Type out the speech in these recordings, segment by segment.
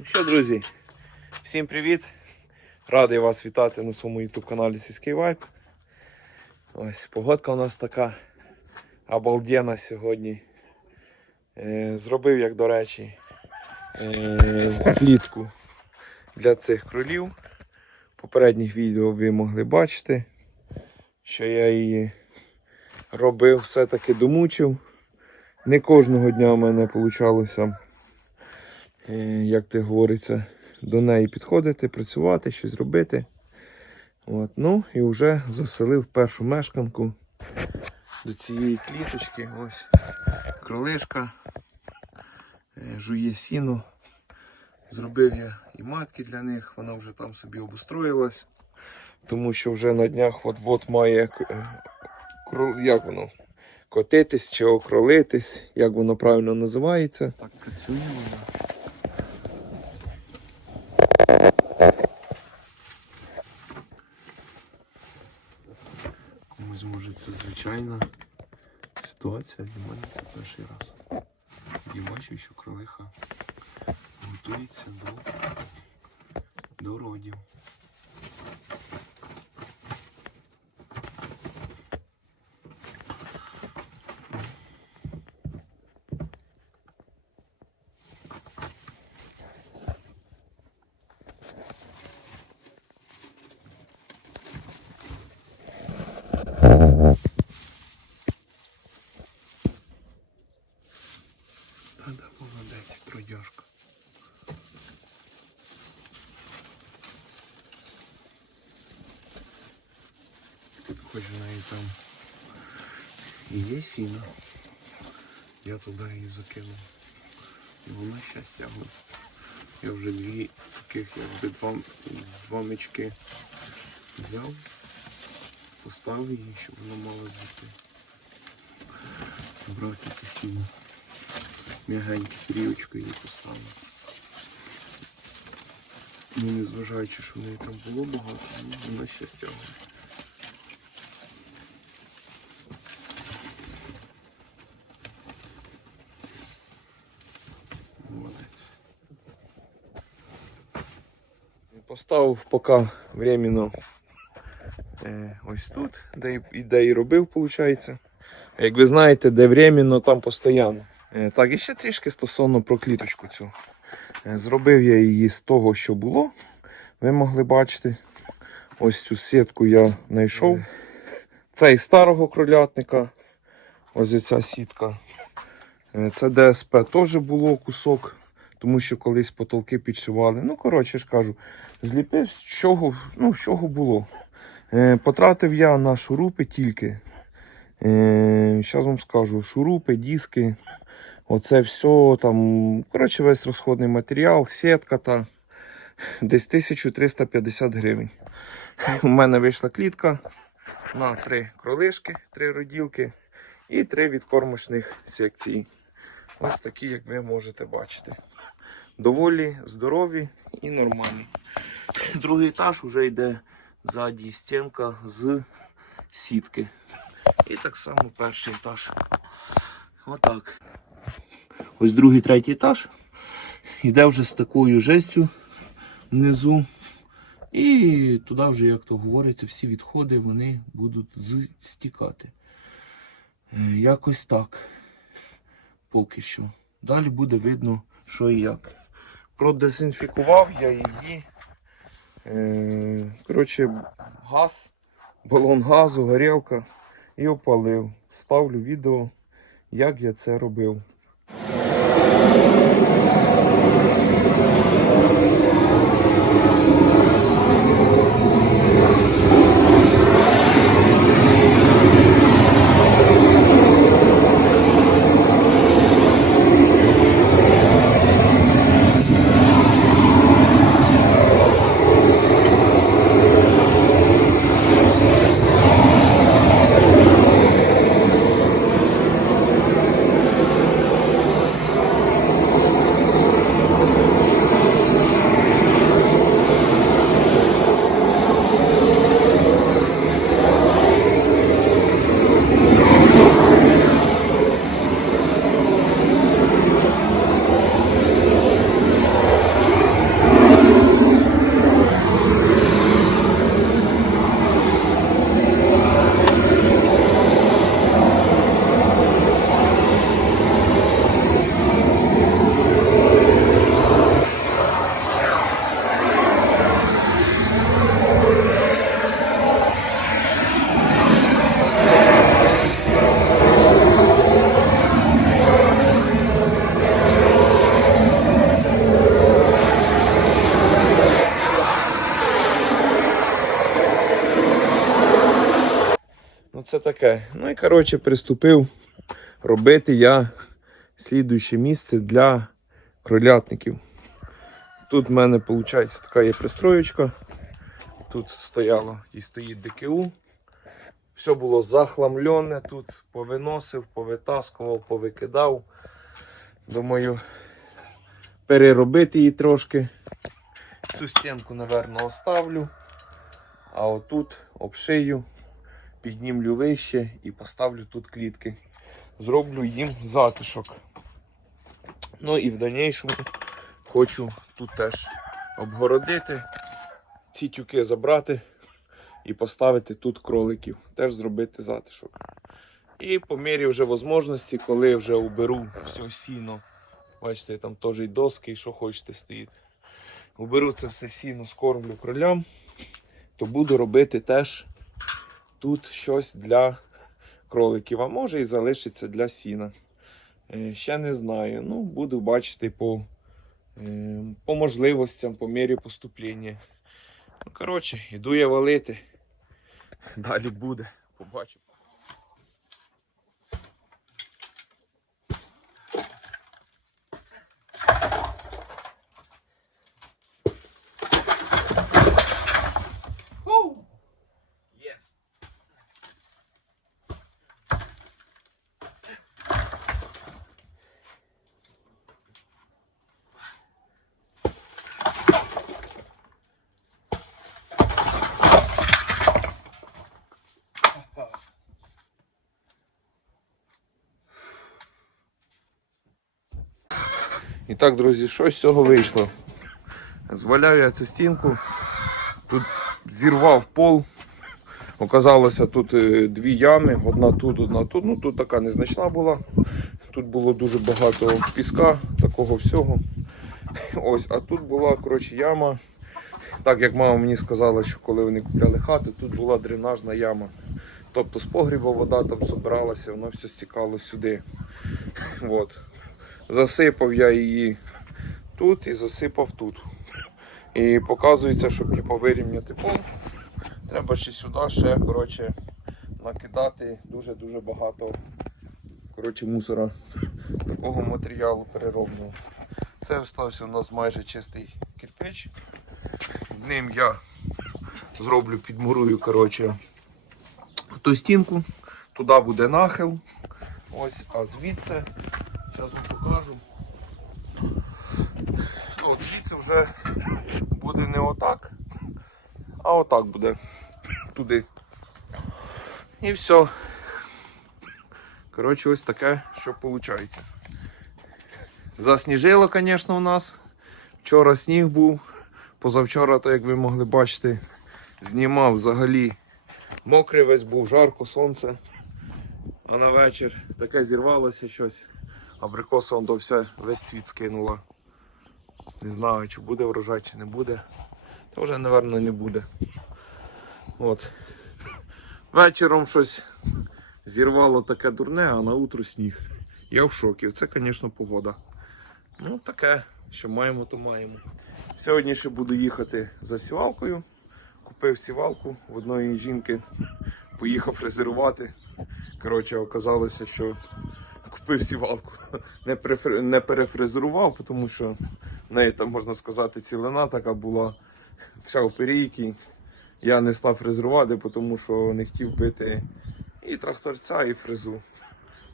Ну що, друзі, всім привіт! Радий вас вітати на своєму YouTube каналі Сільський Вайп. Ось погодка у нас така обалденна сьогодні. Е, зробив, як до речі, е, клітку для цих кролів. Попередніх відео ви могли бачити, що я її робив, все-таки домучив. Не кожного дня в мене вийшло як ти говориться, до неї підходити, працювати, щось робити. От, ну і вже заселив першу мешканку до цієї кліточки. Ось кролишка, е, жує сіно. Зробив я і матки для них, вона вже там собі обустроїлась, тому що вже на днях от-от має е, як воно, котитись чи окролитись, як воно правильно називається. Так працює вона. Комусь може це звичайна ситуація, для мене це перший раз. Я що готується до, до родів. А да, молодець, трудяшка. Хоч в неї там і є сіно. Я туди її закинув. І вона щастя. Я вже дві таких якби два, мечки взяв, поставив її, щоб вона мала звідти. Брати це сіно. М'ягеньке тріочку її поставив. Ну, незважаючи, що в неї там було багато, вона ще стягує. Поставив поки временно е, ось тут, де, і- де і робив, виходить. Як ви знаєте, де временно, там постійно. Е, Так, і ще трішки стосовно про кліточку цю. Е, Зробив я її з того, що було. Ви могли бачити. Ось цю сітку я знайшов. Це із старого кролятника. Ось ця сітка. Це ДСП теж було кусок, тому що колись потолки підшивали. Ну, коротше ж кажу, зліпив з чого, ну, з чого було. Е, Потратив я на шурупи тільки. Зараз вам скажу, шурупи, диски. Оце все там, коротше, весь розходний матеріал, сітка та десь 1350 гривень. У мене вийшла клітка на три кролишки, три роділки і три відкормочних секції. Ось такі, як ви можете бачити. Доволі здорові і нормальні. Другий етаж вже йде ззаді стінка з сітки. І так само перший етаж. Отак. Ось другий, третій етаж. Іде вже з такою жестю внизу. І туди вже, як то говориться, всі відходи вони будуть стікати. Е, Якось так. Поки що. Далі буде видно, що і як. Продезінфікував я її. Е, коротше, газ, балон газу, горілка і опалив. Ставлю відео, як я це робив. Таке. Ну і коротше приступив робити я слідуюче місце для кролятників. Тут в мене виходить така є пристроєчка. Тут стояло і стоїть ДКУ. Все було захламлене, тут повиносив, повитаскував, повикидав. Думаю, переробити її трошки. Цю стінку, напевно, оставлю. А отут обшию, піднімлю вище і поставлю тут клітки. Зроблю їм затишок. Ну і в дальнішому хочу тут теж обгородити, ці тюки забрати і поставити тут кроликів. Теж зробити затишок. І по мірі вже можливості, коли вже уберу все сіно. Бачите, там теж і доски, і що хочете стоїть. Уберу це все сіно, скормлю кролям, то буду робити теж тут щось для кроликів, а може і залишиться для сіна. Е, Ще не знаю. Ну, буду бачити по, е, по можливостям, по мірі поступлення. Ну, коротше, іду я валити. Далі буде. Побачимо. Так, друзі, що з цього вийшло? Зваляю я цю стінку, тут зірвав пол. Оказалося тут е, дві ями, одна тут, одна тут. Ну тут така незначна була. Тут було дуже багато піска, такого всього. Ось, а тут була коротше, яма. Так як мама мені сказала, що коли вони купляли хату, тут була дренажна яма. Тобто з погріба вода там збиралася, воно все стікало сюди. От. Засипав я її тут і засипав тут. І показується, щоб типу, вирівняти пол. Треба ще сюди ще коротше, накидати дуже-дуже багато коротше, мусора такого матеріалу переробного. Це остався у нас майже чистий кирпич. Ним я зроблю, підмурую коротше, ту стінку. Туди буде нахил. Ось, а звідси, покажу. От звідси вже буде не отак, а отак буде туди. І все. Коротше, ось таке, що виходить. Засніжило, звісно, у нас. Вчора сніг був. Позавчора, то як ви могли бачити, знімав взагалі мокрий весь був, жарко, сонце. А на вечір таке зірвалося щось. Абрикоса он до все, весь цвіт скинула. Не знаю, чи буде врожай, чи не буде. Та вже, напевно, не буде. От. Вечором щось зірвало таке дурне, а на утро сніг. Я в шокі. Це, звісно, погода. Ну, таке, що маємо, то маємо. Сьогодні ще буду їхати за сівалкою. Купив сівалку в одної жінки, поїхав фрезерувати. Коротше, оказалося, що купив сівалку. Не, префер... не перефрезерував, тому що в неї там, можна сказати, цілина така була вся в перійки. Я не став фрезерувати, тому що не хотів бити і тракторця, і фрезу.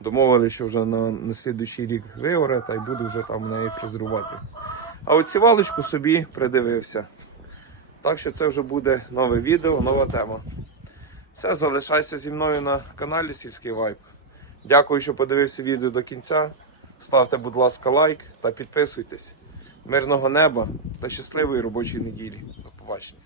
Домовили, що вже на, на слідуючий рік виоре, та й буду вже там неї фрезерувати. А от сівалочку собі придивився. Так що це вже буде нове відео, нова тема. Все, залишайся зі мною на каналі Сільський Вайб. Дякую, що подивився відео до кінця. Ставте, будь ласка, лайк та підписуйтесь. Мирного неба та щасливої робочої неділі. До побачення.